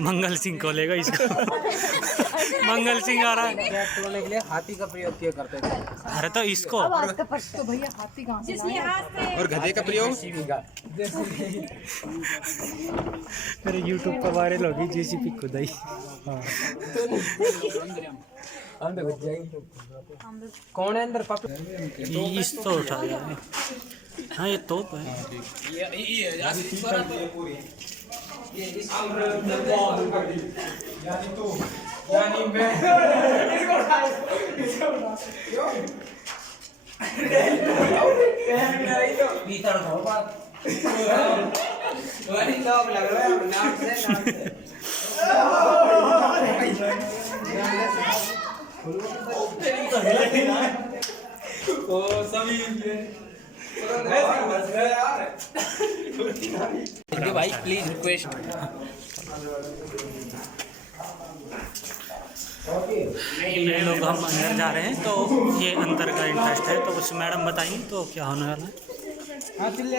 मंगल सिंह खोलेगा इसको। मंगल सिंह आ रहा है तोड़ने के लिए हाथी का प्रयोग किया करते थे। अरे तो इसको तो भैया हाथी कहाँ से और गधे का प्रयोग मेरे यूट्यूब पर वायरल होगी जेसीबी खुदाई। कौन है अंदर पापा? इस तो उठा लिया। हाँ ये तोप है। भाई प्लीज रिक्वेस्ट। ये लोग हम अंदर जा रहे हैं तो ये अंदर का इंटरेस्ट है तो कुछ मैडम बताइए तो क्या होने वाला है। हाँ चिल्ले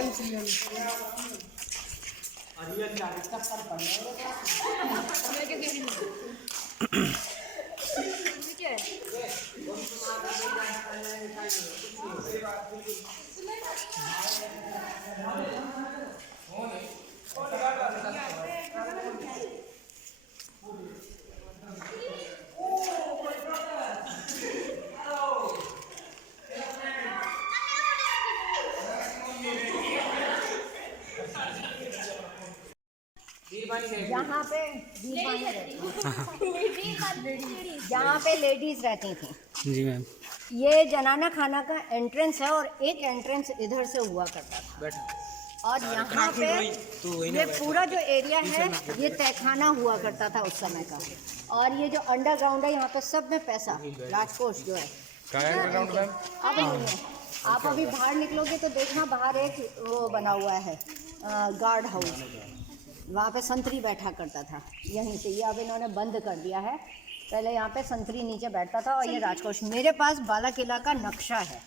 यहाँ पे यहाँ पे लेडीज रहती थी। जी मैम। ये जनाना खाना का एंट्रेंस है और एक एंट्रेंस इधर से हुआ करता था। और यहाँ पे ये पूरा जो एरिया है ये तहखाना हुआ करता था उस समय का। और ये जो अंडरग्राउंड है यहाँ पे सब में पैसा राजकोष जो है। आप अभी बाहर निकलोगे तो देखना बाहर एक वो बना हुआ है गार्ड हाउस, वहाँ पे संतरी बैठा करता था यहीं से। ये अब इन्होंने बंद कर दिया है, पहले यहाँ पे संतरी नीचे बैठता था। और ये राजकोष मेरे पास बाला किला का नक्शा है,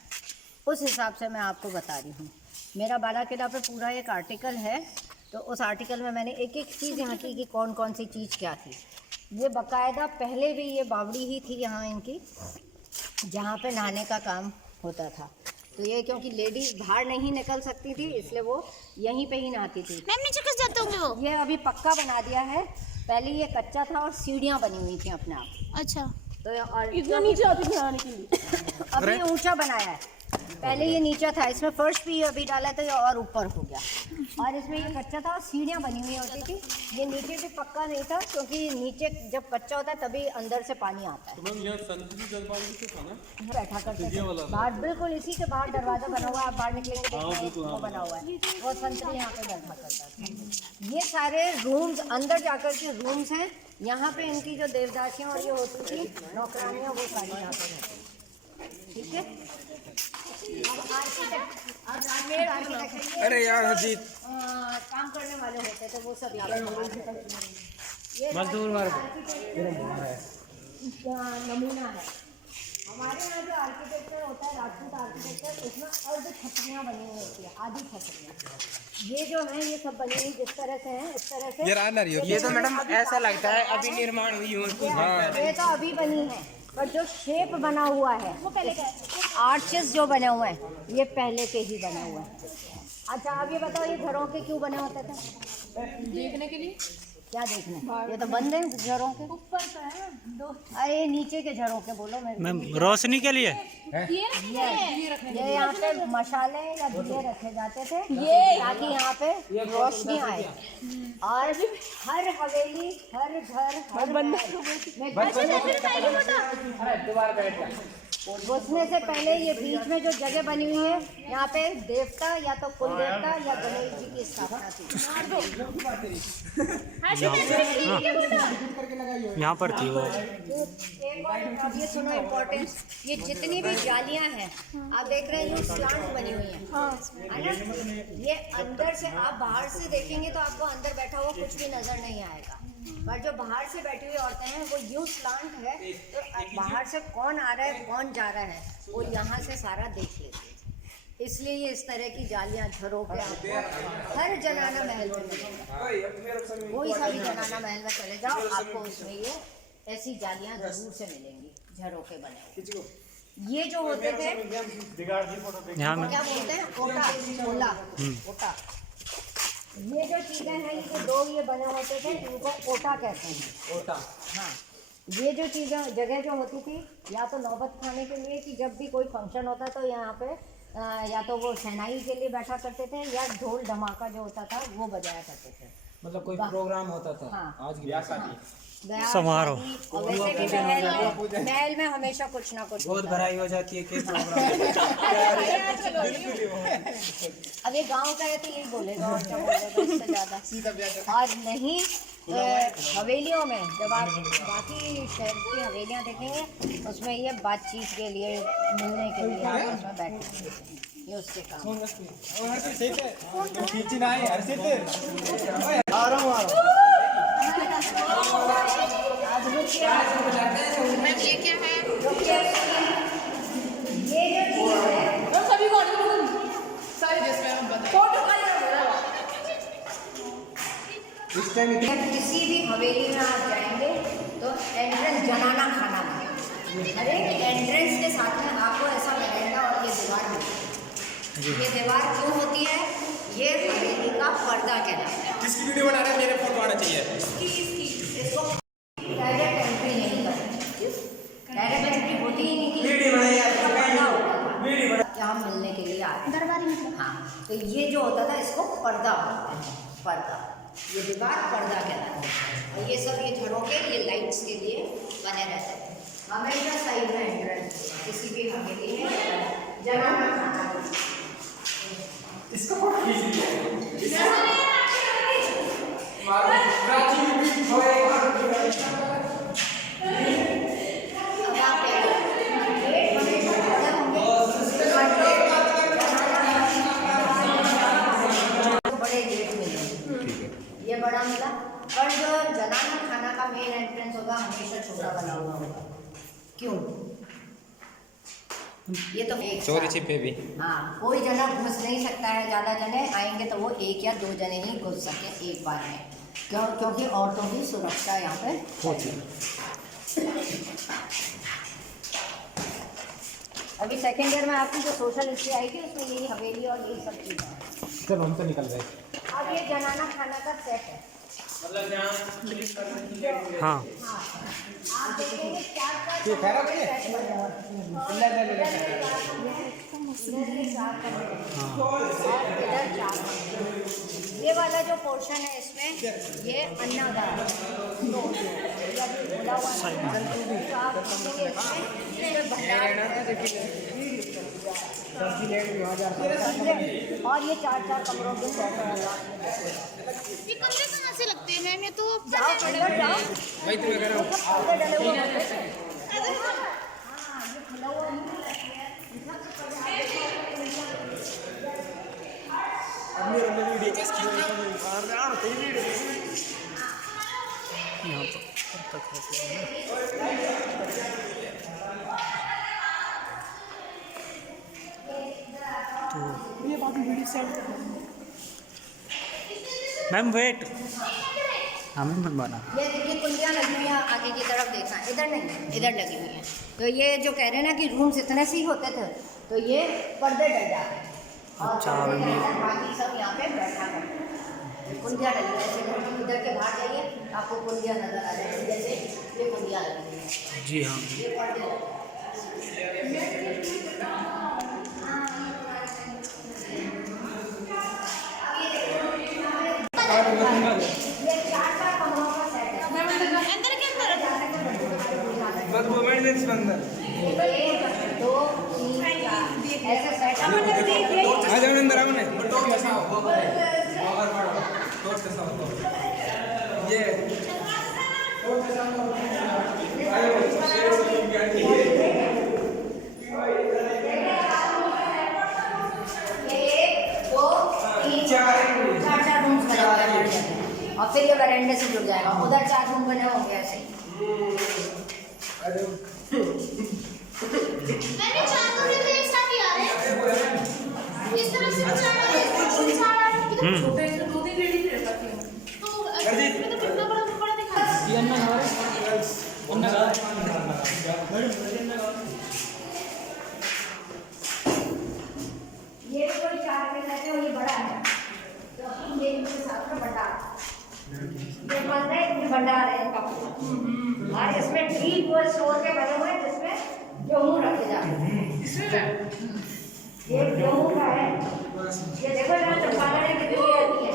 उस हिसाब से मैं आपको बता रही हूँ। मेरा बाला किला पे पूरा एक आर्टिकल है, तो उस आर्टिकल में मैंने एक एक चीज़ यहाँ की कि कौन कौन सी चीज़ क्या थी। ये बाकायदा पहले भी ये बावड़ी ही थी यहाँ इनकी, जहाँ पे नहाने का काम होता था। तो ये क्योंकि लेडीज बाहर नहीं निकल सकती थी इसलिए वो यहीं पे ही नहाती थी। मैम नीचे कैसे जाते होंगे वो? ये अभी पक्का बना दिया है, पहले ये कच्चा था और सीढ़ियाँ बनी हुई थी अपने आप। अच्छा तो और इतना नीचे आती थी नहाने के लिए? अभी ऊंचा बनाया है, पहले ये नीचा था, इसमें फर्श भी अभी डाला था ये और ऊपर हो गया। और इसमें ये कच्चा था और सीढ़ियाँ बनी हुई होती थी। ये नीचे भी पक्का नहीं था क्योंकि नीचे जब कच्चा होता है तभी अंदर से पानी आता है। तो मैम यहाँ संतरी दरबार भी था ना? बैठा करते थे बाहर, बिल्कुल इसी के बाहर दरवाजा बना हुआ है, आप बाहर निकलेंगे तो वो बना हुआ है, वो संतरी यहाँ पे बैठा करता था। ये सारे रूम्स अंदर जाकर के रूम्स हैं, यहाँ पे इनकी जो देवदासियाँ और ये होती थी नौकरानियाँ वो सारी यहाँ पे रहती। ठीक है, अरे यार हजीत काम करने वाले होते थे वो सब यहाँ पे मजदूर मार नमूना है। हमारे यहाँ जो आर्किटेक्चर होता है राजपूत आर्किटेक्चर, उसमें अर्ध छतरियाँ बनी हुई होती है, आधी छतरियाँ। ये जो है ये सब बनी हुई जिस तरह से है इस तरह से। ये तो मैडम ऐसा लगता है अभी निर्माण हुई हो। ये तो अभी बनी है, पर जो शेप बना हुआ है वो पहले का आर्चेस जो बने हुए हैं ये पहले के ही बने हुए हैं। अच्छा आप ये बताओ ये घरों के क्यों बने होते थे? देखने के लिए। क्या देखने? ये तो बंद है झरों के ऊपर तो है दो। अरे नीचे के झरों के बोलो मैम रोशनी के लिए ये यहाँ पे मशाले या दिए रखे जाते थे ये ताकि यहाँ पे रोशनी आए। और हर हवेली हर घर हर बंदा घुसने से पहले ये बीच में जो जगह बनी हुई है यहाँ पे देवता या तो कुल देवता या गणेश जी की स्थापना थी। यहाँ पर थी वो। एक और अब ये सुनो इम्पोर्टेंस, ये जितनी भी जालियाँ हैं आप देख रहे हैं ये स्लांट बनी हुई हैं, है ना? ये अंदर से आप बाहर से देखेंगे तो आपको अंदर बैठा हुआ कुछ भी नजर नहीं आएगा। पर जो बाहर से बैठी हुई औरतें हैं वो यूं स्लांट है, तो बाहर से कौन आ रहा है कौन जा रहा है वो यहाँ से सारा देख लेते हैं। इसलिए ये इस तरह की जालियाँ झरोके आपको हर जनाना महल में मिलेंगी। कोई सा भी जनाना महल में चले जाओ आपको उसमें ये ऐसी जालियाँ जरूर से मिलेंगी, झरोके बने हुए। ये जो होते थे यहाँ में क्या बोलते हैं, ओटा, ओला, ओटा। ये जो चीजें हैं, ये दो ये बने होते थे, इनको ओटा कहते हैं। ओटा। हाँ, ये जो चीज़ें जगह जो होती थी, या तो नौबत खाने के लिए कि जब भी कोई फंक्शन होता तो यहाँ पे या तो वो शहनाई के लिए बैठा करते थे, या ढोल धमाका जो होता था वो बजाया करते थे। मतलब कोई प्रोग्राम होता था। हाँ। आज की शादी समारोह। और वैसे भी महल में हमेशा कुछ ना कुछ बहुत भराई हो जाती है के प्रोग्राम। अब ये गांव का है तो यही बोलेगा और क्या बोलेगा इससे ज़्यादा। और नहीं हवेलियों में जब आप बाकी शहर की हवेलियाँ देखेंगे उसमें ये बातचीत के लिए मिलने के लिए आप उसमें बैठे ये उसके काम। मैम ये क्या है? ये जो चीज़ है सभी को सारी जिसमें हम बताएं। इस टाइम किसी भी हवेली में आप जाएंगे तो एंट्रेंस जनाना खाना है। हर एक एंट्रेंस के साथ में आपको ऐसा बनेगा और ये दीवार होती है। ये दीवार क्यों होती है? ये हवेली का पर्दा कहलाता है। किसकी वीडियो बना रहे हैं, मेरे फोटो आना चाहिए। इसको डायरेक्ट एंट्री नहीं करते, डायरेक्ट एंट्री होती ही नहीं थी। यहाँ मिलने के लिए आते दरबारी में। हाँ, तो ये जो होता था इसको पर्दा बोलते हैं, पर्दा। ये दीवार पर्दा कहलाता है। और ये सब ये झरोके ये लाइट्स के लिए बने रहते हैं। हमेशा साइड में एंट्रेंस किसी भी हवेली में जनाना खाना इसका फोटो खींचिए। ये बड़ा मिला, पर जो जनाना खाना का मेन एंट्रेंस होगा हमेशा छोटा बना हुआ होगा। क्यों? ये तो एक चोरी छिपे भी। हाँ, कोई जना घुस नहीं सकता है, ज़्यादा जने आएंगे तो वो एक या दो जने ही घुस सके एक बार में। क्यों? क्योंकि औरतों की सुरक्षा यहाँ पे होती है। अभी सेकेंड ईयर में आपकी जो सोशल हिस्ट्री आई थी उसमें यही हवेली और यही सब चीज़ें हैं। चलो हम तो निकल गए। अब ये जनाना खाना का सेट है। हाँ आप देखेंगे चार ये खैर है सेट बने हुए हैं। ले ले ले इधर चार कमरे हैं और इधर चार कमरे हैं। ये वाला जो पोर्शन है इसमें ये अन्नादार है। तो या भी खुला हुआ है। तो आप देखेंगे इसमें भंडार है। सब्जी लेट भी हो जाती है। और ये चार चार कमरों के सेट है। ये कमरे कहाँ से लगते हैं मैम? ये तो जाओ अंदर जाओ। वही तो मैं कह रहा हूँ। पर्दे डले हुए कमरे हैं। हाँ, ये खुला हुआ नहीं है। यहाँ पर तक तो ये बात वीडियो सेट। मैम वेट हमें बनवाना। ये देखिए कुंडियाँ लगी हुई हैं आगे की तरफ देखना, इधर नहीं इधर लगी हुई हैं। तो ये जो कह रहे हैं ना कि रूम्स इतने से ही होते थे, तो ये पर्दे डल जाते हैं। अच्छा, और पर्दे अभी- डलकर बाकी सब यहाँ पे बैठा करते हैं। कुंडियाँ लगी हुई हैं, ऐसे इधर के बाहर जाइए आपको कुंडियाँ नजर आ जाएगी, जैसे ये कुंडियाँ लगी हुई हैं, जी हाँ ये पर्दे लगे हैं। ये चार चार कमरों का सेट है। अंदर के अंदर बस वो मेंटेनेंस बंदा। 1 2 3 4 ऐसे सेट है। आ जाओ अंदर आओ ने। ये चार रूम्स बने हुए हैं और फिर ये वैरेंडे से जुड़ जाएगा। जाएगा। उधर 4 रूम बने होंगे ऐसे ही। मैंने 4 कमरे में एक साथ ही आ रहे हैं। इस तरफ से 4 आ रहे हैं, इस तरफ से 4 आ रहे हैं। छोटे तो 2-3 बिल्डिंग रह पाती हैं। तो इसमें तो कितना बड़ा दिखा रहा है। ये कोई 4 के रहते हो, ये बड़ा है। तो ये इनके साथ में भंडार, ये बंद है, ये भंडार है इनका। और इसमें डीप वो स्टोर के बने हुए हैं जिसमें गेहूँ रखे जाते हैं। ये गेहूँ का है। ये देखो यहाँ चंपारण कितनी रहती है।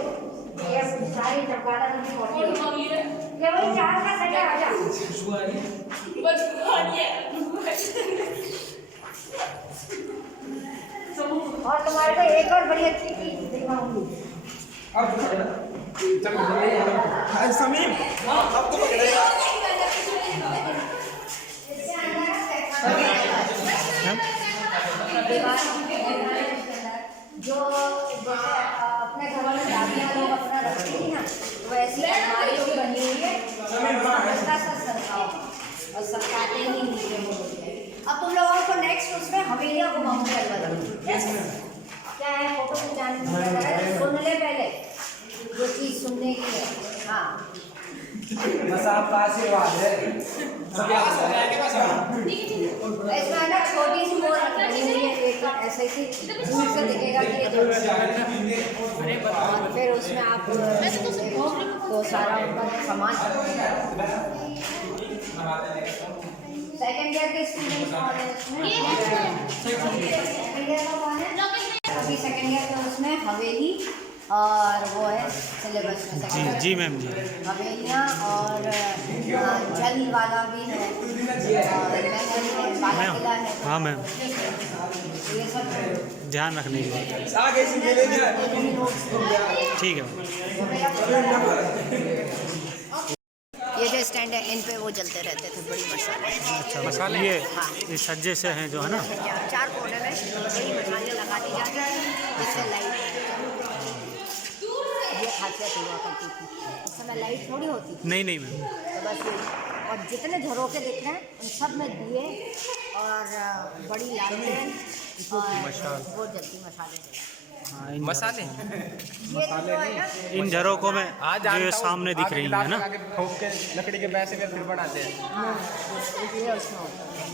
ये सारी चंपारण की होती है। ये वही 4 का सेट है। आजा और तुम्हारे को एक और बड़ी अच्छी चीज दिखाऊंगी। समीम आपको पकड़ेगा। जो अपने घर में दादियाँ लोग अपना रखती थी ना, वैसी अलमारी भी बनी हुई है। और सरकाते ही नीचे में होती है। अब तुम लोगों को नेक्स्ट उसमें हवेलियाँ घुमाऊंगी अलग। क्या है फोटो खिंचाने में सुन ले पहले जो चीज़ सुनने की है। हाँ बस आपका आशीर्वाद है। इसमें ना छोटी सी बोर्ड बनी हुई है, एक ऐसे ही दूर से दिखेगा कि ये जो और फिर उसमें आप देखो तो सारा उनका सामान। सेकंड ईयर के स्टूडेंट्स कौन है उसमें? सेकंड ईयर का कौन है? अभी सेकंड ईयर का उसमें हवेली और वो है सिलेबस में। जी मैम जी। हवेलियाँ और जल वाला भी है और बाला किला है। हाँ मैम, ये सब ध्यान रखने की बात। आगे से मिलेंगे। ठीक है। ये जो स्टैंड है इन पे वो जलते रहते थे बड़ी मसाले। अच्छा मसाले ये सज्जे से हैं जो है ना। 4 कोने में बड़ी मसाले लगा दी जाती है जिससे लाइट, ये खासियत हुआ करती थी। उस समय लाइट थोड़ी होती थी। नहीं मैम। तो बस ये और जितने झरोके दिख रहे हैं उन सब में दिए और बड़ी लाइटें और वो जलती मसाले मसाले ये जो है ना इन झरोकों में जो ये सामने दिख रही है ना। ठोक के लकड़ी के पैसे में फिर बनाते हैं। हाँ, ये उसमें होता है।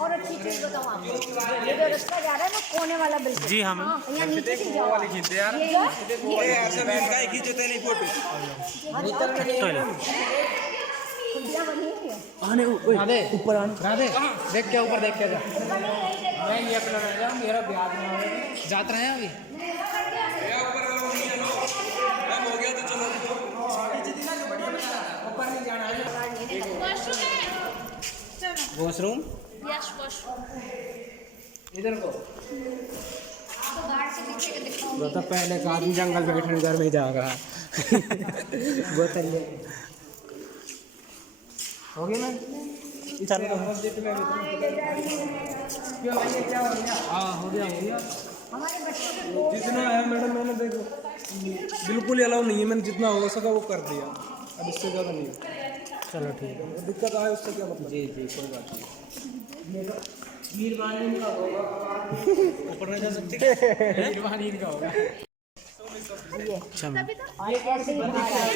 और अच्छी चीज़ बताऊँ आपको, ये जो रास्ता जा रहा है ना कोने वाला बिल्कुल। जी हाँ मैम। यहाँ नीचे से जाओ। खींचते यार ये खींचते नहीं फोटो। खुदियाँ बनी हुई है। आने ऊपर आने राधे देख क्या ऊपर देख क्या जा। मैं ये अपना मेरा ब्याज में जाते रहे अभी हो गया तो चलो ऊपर नहीं जाना है। वॉशरूम है। Washroom yes washroom. इधर को आपको गार्ड से पीछे के दिखाऊंगी। वो तो पहले का आदमी जंगल बैठने घर में जाएगा। बोतल ले हो गया ना। चलो हाँ हो गया हमारे बच्चों के जितना है मैडम मैंने देखो बिल्कुल ही अलाउ नहीं है। मैंने जितना हो सका वो कर दिया। अब इससे ज़्यादा नहीं। चलो ठीक है। दिक्कत आए उससे क्या मतलब। जी जी कोई बात नहीं। ऊपर नहीं जा सकते। इनका होगा। अच्छा मैम। और ऐसे ही बाहर आए।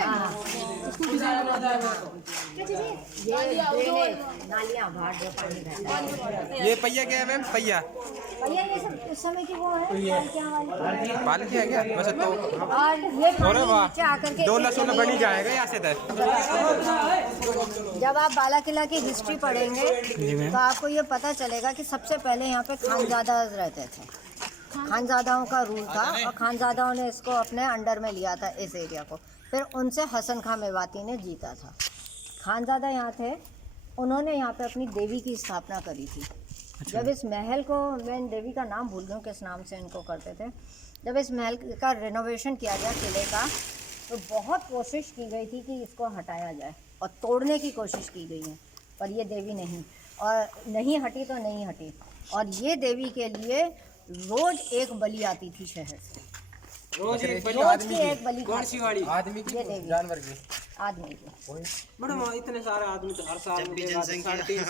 हाँ। ये नालियाँ बाहर जो पानी बहता है। ये पहिया क्या है मैम? पहिया भैया ये सब उस समय की वो है पालकियाँ वाली। पालकी है क्या? वैसे तो और ये अरे वाह नीचे आकर के 2 बनी जाएगा यहाँ से तक। जब आप बाला किला की हिस्ट्री पढ़ेंगे तो आपको ये पता चलेगा कि सबसे पहले यहाँ पे खानजादा रहते थे। खानजादाओं का रूल था और खानजादाओं ने इसको अपने अंडर में लिया था इस एरिया को। फिर उनसे हसन खां मेवाती ने जीता था। खानजादा यहाँ थे, उन्होंने यहाँ पे अपनी देवी की स्थापना करी थी। जब इस महल को, मैं देवी का नाम भूल गई हूँ किस नाम से इनको करते थे, जब इस महल का रिनोवेशन किया गया किले का तो बहुत कोशिश की गई थी कि इसको हटाया जाए और तोड़ने की कोशिश की गई है, पर ये देवी नहीं, और नहीं हटी तो नहीं हटी। और ये देवी के लिए रोज़ एक बलि आती थी शहर से, रोज एक बलि रोज आदमी की की एक बलि कौन सी वाली आदमी की ये देवी जानवर की आदमी की मैडम इतने सारे आदमी तो हर साल में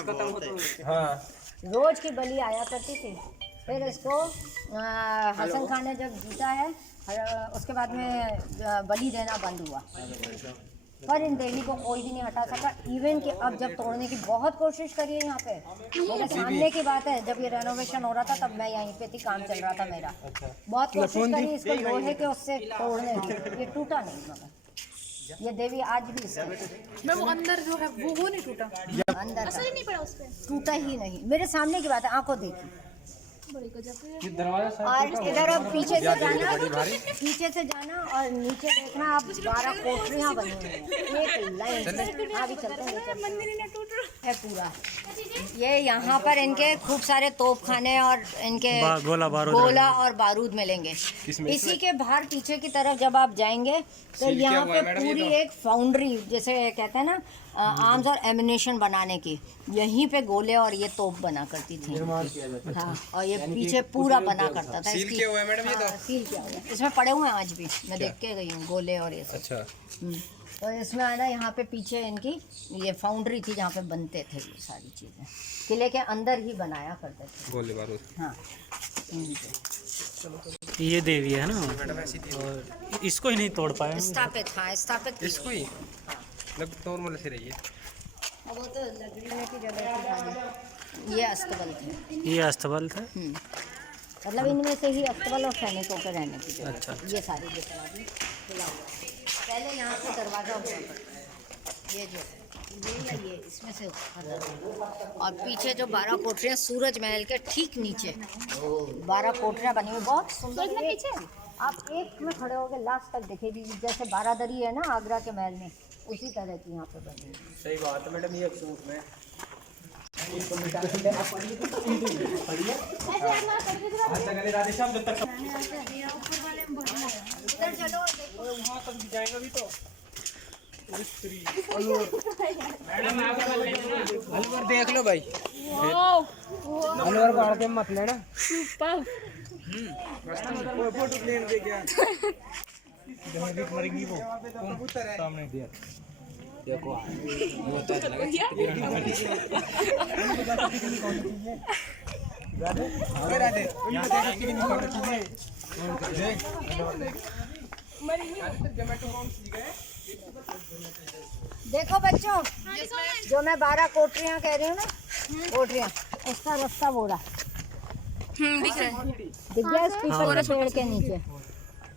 खत्म होते हैं। हाँ रोज की बलि आया करती थी। फिर इसको हसन खान ने जब जीता है उसके बाद में बलि देना बंद हुआ, पर इन देवी को कोई भी नहीं हटा सका। इवन कि अब जब तोड़ने की बहुत कोशिश करी है यहाँ पे, मेरे सामने की बात है, जब ये रेनोवेशन हो रहा था तब मैं यहीं पे थी, काम चल रहा था मेरा। बहुत कोशिश करी इसको लोहे के उससे तोड़ने की, ये टूटा नहीं मगर ये देवी आज भी इसके मैं वो अंदर जो है वो नहीं टूटा, अंदर असर ही नहीं पड़ा उस पे। टूटा ही नहीं। मेरे सामने की बात है, आंखों देखी। बड़ी गजब है। ये दरवाजा और इधर अब पीछे से जाना और नीचे देखना, आप 12 कोठरियाँ बनी हुई हैं एक लाइन से। हाँ भी चलते हैं मंदिर ही ना टूट रहा है पूरा। ये यहाँ पर इनके खूब सारे तोपखाने और इनके गोला और बारूद मिलेंगे। इसी के बाहर पीछे की तरफ जब आप जाएंगे तो यहाँ पे पूरी एक फाउंड्री, जैसे कहते हैं ना आर्म्स और एमिनेशन बनाने की, यहीं पे गोले और ये तोप बना करती थी। हाँ, और ये पीछे पूरा बना करता था। सील किया हुआ है मैडम, ये तो सील किया हुआ है, इसमें पड़े हुए हैं आज भी, मैं देख के गई हूँ गोले और ये सब। अच्छा तो इसमें आना, यहाँ पे पीछे इनकी ये फाउंड्री थी जहाँ पे बनते थे ये सारी चीज़ें, किले के अंदर ही बनाया करते थे गोले बारूद। हाँ। ये देवी है ना, और इसको ही नहीं तोड़ पाए। स्थापित, हाँ स्थापित इसको ही लग नॉर्मल से रही है। वो तो लगने की जगह थी खाली। ये अस्तबल थे, ये अस्तबल था। मतलब इनमें से ही अस्तबल और सैनिकों के रहने की जगह। अच्छा। ये सारी जगह भी खुला हुआ है। पहले यहाँ से दरवाज़ा हुआ करता है, ये जो है ये या ये इसमें से और पीछे जो 12 कोठरियाँ सूरज महल के ठीक नीचे 12 कोठरियाँ बनी हुई, बहुत सुंदर। पीछे आप एक में खड़े होकर लास्ट तक दिखेगी, जैसे बारादरी है ना आगरा के महल में, उसी तरह की यहाँ पे बनी हुई। सही बात है मैडम, ये अफसोस में उधर चलो वहाँ तक जाएंगे भी तो अलवर देख लो भाई, अलवर को आके मत लेना। फोटो लेने दे क्या मरेंगी वो सामने दिया देखो वो तो लगा देखो बच्चों, जो मैं 12 कोठरियाँ कह रही हूँ ना, कोठरियाँ, उसका रास्ता वो रहा दिख रहा है। दिख गया इस पीपल के पेड़ के नीचे।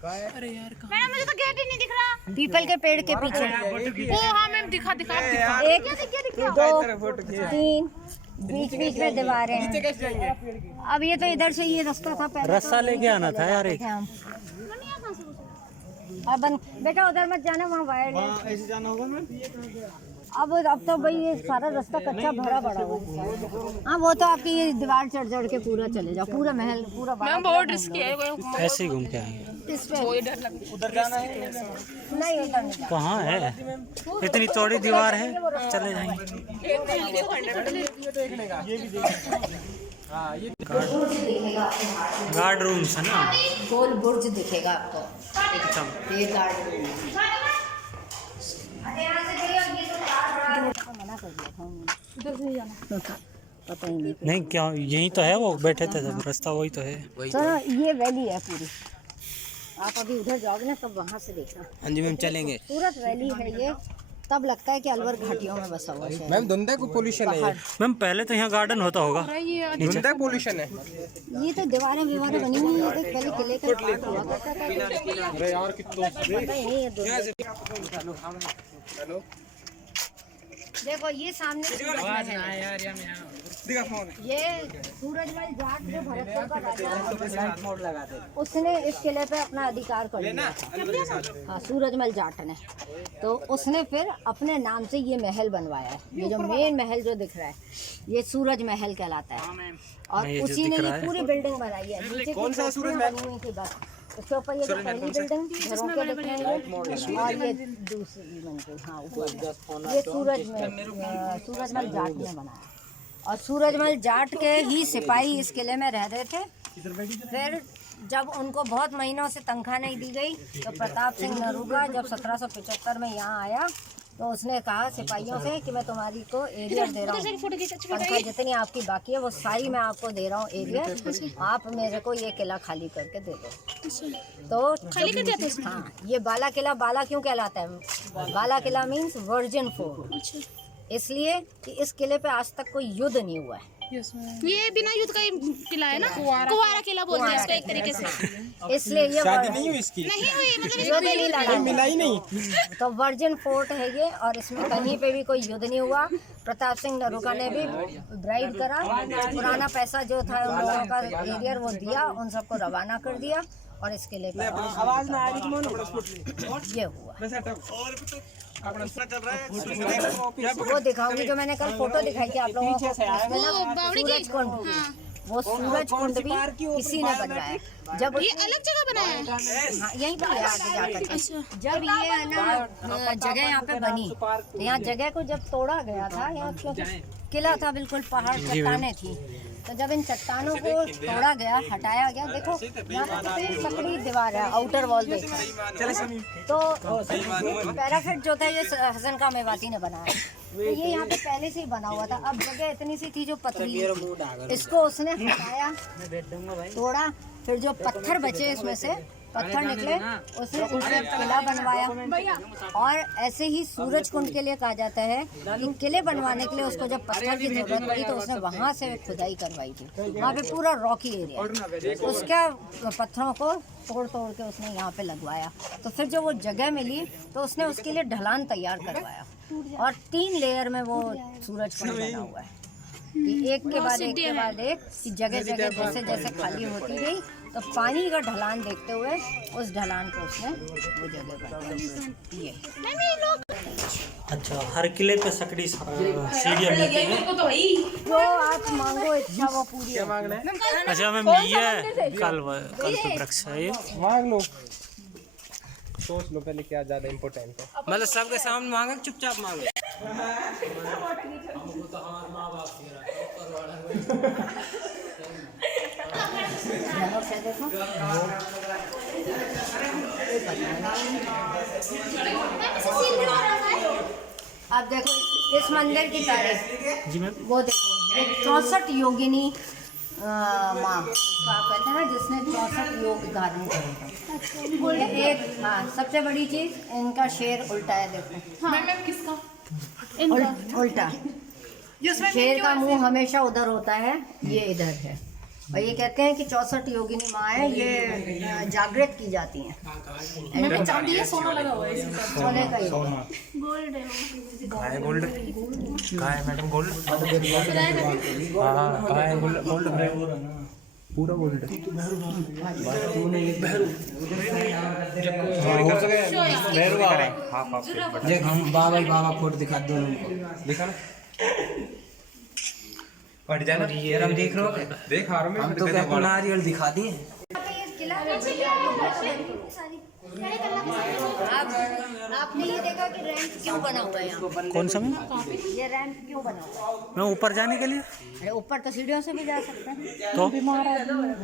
मैडम मुझे तो गेट ही नहीं दिख रहा। पीपल के पेड़ के पीछे ओ हाँ मैम, दिखा दिखा दिखा। एक, 2, 3 बीच में दीवारें हैं। अब ये तो इधर से ये रास्ता था, पहले रास्ता लेके आना था यार एक। अब बेटा उधर मत जाना, वहाँ वायर है। ऐसे जाना होगा मैम। अब तो भाई ये सारा रास्ता कच्चा भरा पड़ा हुआ है। हाँ वो तो आपकी ये दीवार चढ़ के पूरा चले जाओ, पूरा महल पूरा मैम बहुत रिस्की है। ऐसे ही घूम के आएंगे। इस पे उधर जाना है नहीं, उधर नहीं जाना। कहाँ है, इतनी चौड़ी दीवार है, चले जाएंगे। गार्ड रूम्स है ना, गोल बुर्ज दिखेगा आपको, अच्छा। ये गार्ड रूम मना कर दिया था उन्होंने। उधर से नहीं जाना। पता ही नहीं। नहीं क्या यहीं तो है, वो बैठे थे जब, रास्ता वही तो है। चलो ये वैली है पूरी, आप अभी उधर जाओगे ना तब वहाँ से देखना। हाँ जी मैम चलेंगे। सूरत वैली है ये, तब लगता है कि अलवर घाटियों में बसा हुआ है। मैम धुंधा को पोल्यूशन है ये। मैम पहले तो यहाँ गार्डन होता होगा। धुंधा पोल्यूशन है। ये तो दीवारें बनी हुई है, पहले किले का पार्ट हुआ करता था। अरे यार कितना पता ही नहीं है। हेलो देखो ये सामने दिखा फोन। ये सूरजमल जाट जो भरतपुर का राजा है, उसने इस किले पे अपना अधिकार कर लिया था। हाँ, सूरजमल जाट ने, तो उसने फिर अपने नाम से ये महल बनवाया है। ये जो मेन महल जो दिख रहा है ये सूरज महल कहलाता है, और उसी ने ये पूरी बिल्डिंग बनाई है। नीचे कौन सा सूरज महल थी बस, उसके ऊपर ये जो पहली बिल्डिंग घरों के दिख रहे हैं, और ये दूसरी मंजिल, हाँ ऊपर ये सूरजमल जाट ने बनाया। और सूरजमल जाट के ही सिपाही इस किले में रह रहे थे। फिर जब उनको बहुत महीनों से तनख्वाह नहीं दी गई तो प्रताप सिंह नरूगा जब 1775 में यहाँ आया तो उसने कहा सिपाहियों से कि मैं तुम्हारी को एरियर दे रहा हूँ, तनख्वाह जितनी आपकी बाकी है वो सारी मैं आपको दे रहा हूँ एरियर, आप मेरे को ये किला खाली करके दे दो। तो खाली कर दिया था उसने? हाँ, ये बाला किला बाला क्यों कहलाता है? बाला किला मीन्स वर्जिन फोर्ट, इसलिए कि इस किले पे आज तक कोई युद्ध नहीं हुआ है। ये बिना युद्ध का ही किला है ना, कुंवारा किला बोलते हैं इसको एक तरीके से। इसलिए ये शादी नहीं हुई इसकी, नहीं हुई मतलब युद्ध नहीं लड़ा, मिला ही नहीं। तो वर्जिन फोर्ट है ये, और इसमें कहीं पे भी कोई युद्ध नहीं हुआ। प्रताप सिंह नरूका ने भी ब्राइब करा, पुराना पैसा जो था उन लोगों का एरियर वो दिया, उन सबको रवाना कर दिया और इस किले पे आवाज ना आ रही ये हुआ। वो दिखाऊंगी जो मैंने कल फोटो दिखाई थी आप लोगों को, सूरज कुंड, वो सूरज कुंड भी किसी ने बनवाया। जब ये अलग जगह बनाया है? हाँ, यहीं पर है आगे जाकर। जब ये है ना जगह यहाँ पे बनी, यहाँ जगह को जब तोड़ा गया था, यहाँ किला था बिल्कुल, पहाड़ चट्टानें थी, तो जब इन चट्टानों को तोड़ा गया, हटाया गया, देखो यहाँ पे कितनी सकड़ी दीवार है, आउटर वॉल देखो, तो पैराफिट जो था ये हसन का मेवाती ने बनाया, तो ये यहाँ पे पहले से ही बना हुआ था। अब जगह इतनी सी थी जो पथरीली थी, इसको उसने हटाया, तोड़ा, फिर जो पत्थर बचे इसमें से पत्थर निकले, उसने उनसे किला बनवाया। और ऐसे ही सूरज कुंड के लिए कहा जाता है कि किले बनवाने के लिए उसको जब पत्थर की जरूरत पड़ी तो उसने वहाँ से खुदाई करवाई थी, वहाँ पे पूरा रॉकी एरिया, उसका पत्थरों को तोड़ तोड़ के उसने यहाँ पे लगवाया। तो फिर जो वो जगह मिली तो उसने उसके लिए ढलान तैयार करवाया, और 3 लेयर में वो सूरज कुंड बना हुआ है कि एक के बाद एक कि जगह जगह जैसे जैसे खाली होती गई तो पानी का ढलान देखते हुए उस ढलान को उसने वो जगह बनाई। ये अच्छा, हर किले पे सकड़ी सीढ़ियाँ मिलती है। जो आप मांगो इच्छा वो पूरी है। अच्छा मैम, ये कल तो वृक्ष है ये, मांग लो, सोच लो पहले क्या ज्यादा इम्पोर्टेंट है। मतलब सबके सामने मांगे, चुपचाप मांगे। अब देखो इस मंदिर की तारीफ, जी मैम, वो देखो 64 योगिनी माँ कहते हैं जिसने 64 योग धारण करे थे। एक हाँ, सबसे बड़ी चीज इनका शेर उल्टा है, देखो मैम किसका? उल्टा, शेर का मुंह हमेशा उधर होता है, ये इधर है। और ये कहते हैं कि 64 योगिनी माँ है, ये जागृत की जाती हैं। मैम चांदी है, सोना लगा हुआ है इसका? सोने का ही गोल्ड है वो। कहाँ है गोल्ड? कहाँ है मैडम गोल्ड? हाँ, कहाँ है गोल्ड? पूरा गोल्ड देख, हम बाबा फोटो दिखा दो, दिखा ना पड़ जाना। ये हम देख रहे हो, देख हम तो क्या नारियल दिखा दिए। आपने ये देखा कि रैंप क्यों बना हुआ है यहाँ? कौन सा मैम? ये रैंप क्यों बना हुआ है? मैं ऊपर जाने के लिए? अरे ऊपर तो सीढ़ियों से भी जा सकते हैं। तो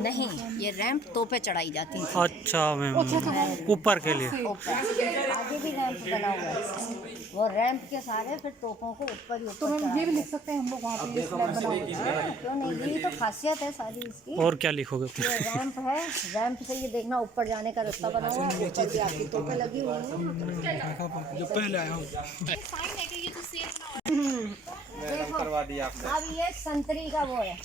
नहीं, ये रैंप तोपें चढ़ाई जाती हैं। अच्छा मैम, ऊपर के लिए। ऊपर आगे भी रैंप बना हुआ है, वो रैंप के सारे फिर तोपों को ऊपर ही ऊपर। तो हम ये भी लिख सकते हैं हम लोग वहाँ पे स्लैब बना हुआ है। क्यों नहीं, यही तो खासियत है सारी इसकी। और क्या लिखोगे? ये रैंप है, रैंप से ये देखना ऊपर जाने का रास्ता बना हुआ है, ऊपर भी आपकी तोपें लगी हुई हैं। जो पहले आया हूँ साइन है कि ये तो सेफ ना हो। करवा दिया आपने। अब ये संतरी का वो है,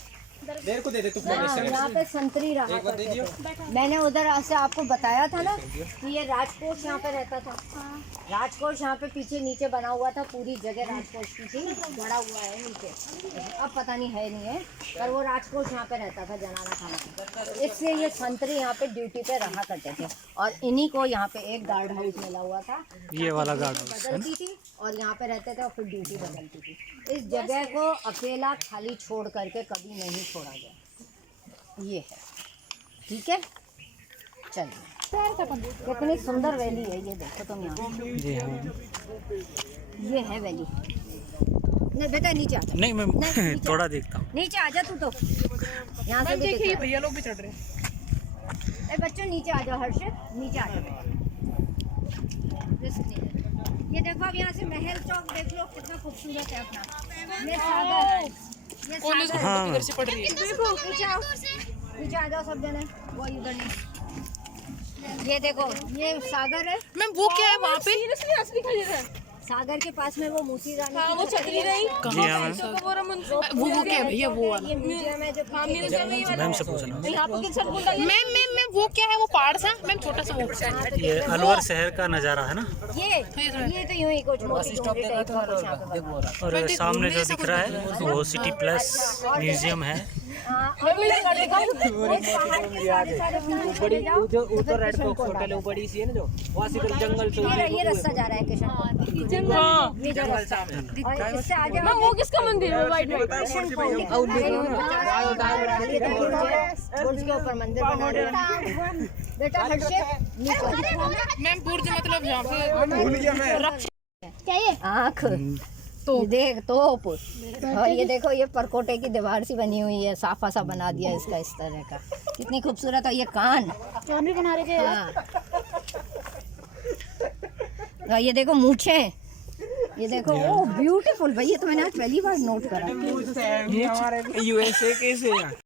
देर को दे दे तू। हाँ, यहाँ पे संतरी रहा करते थे। मैंने उधर से आपको बताया था ना कि ये राजकोष यहाँ पे रहता था। राजकोष यहाँ पे पीछे नीचे बना हुआ था, पूरी जगह राजकोष की थी, गड़ा हुआ है नीचे, अब पता नहीं है नहीं है, पर वो राजकोष यहाँ पे रहता था जनाना खाना, इसलिए ये संतरी यहाँ पे ड्यूटी पे रहा करते थे। और इन्हीं को यहाँ पे एक गार्ड हाउस मिला हुआ था, ये वाला गार्ड हाउस है। बदलती थी और यहाँ पे रहते थे और फिर ड्यूटी बदलती थी। इस जगह को अकेला खाली छोड़ करके कभी नहीं छोड़ा गया। ये है, ठीक है, चलिए। कितनी सुंदर वैली है ये, देखो तुम यहाँ। जी हाँ, ये है वैली। नहीं बेटा नीचे आ जा। नहीं मैम, थोड़ा देखता हूँ। नीचे आ जा तू तो, यहाँ से भी देखिए भैया लोग भी चढ़ रहे हैं। बच्चों नीचे आ जाओ, हर्षित नीचे आ जाओ। रिस्क नहीं है। ये देखो अब यहाँ से महल चौक देख लो कितना खूबसूरत है अपना। ये सागर, ये सागर। हाँ देखो नीचे आओ, नीचे आ जाओ सब जने। वो इधर नहीं, ये देखो ये सागर है। मैम वो क्या है वहाँ पे? सागर के पास में वो मूसी रानी हाँ वो चक्री रही। जी हाँ मैम, वो क्या है भैया वो वाला? ये म्यूजियम है जो मैम से पूछना। मैम वो क्या है वो पहाड़ सा? मैम छोटा सा वो। ये अलवर शहर का नज़ारा है ना, ये तो यूं ही कुछ मोती डोंगरी टाइप का कुछ यहाँ पे बना। और सामने जो दिख रहा है वो सिटी प्लस म्यूजियम है। बड़ी सी है ना जो वहाँ से जंगल से ये रास्ता जा रहा है किशन, ये जो रास्ता है। और इससे आगे वो किसका मंदिर है वाइट में? किशन पॉइंट बुर्ज के ऊपर मंदिर बना है। बेटा हर्षित नीचे मैम बुर्ज मतलब जहाँ पे क्या ये आँख तो देख तोप। और ये देखो ये परकोटे की दीवार सी बनी हुई है, साफा सा बना दिया इसका इस तरह का, कितनी खूबसूरत है। ये कान भी बना रहे थे। हाँ। ये देखो मूछे, ये देखो ओ ब्यूटीफुल भाई, ये तो मैंने आज पहली बार नोट करा। यूएसए कैसे है?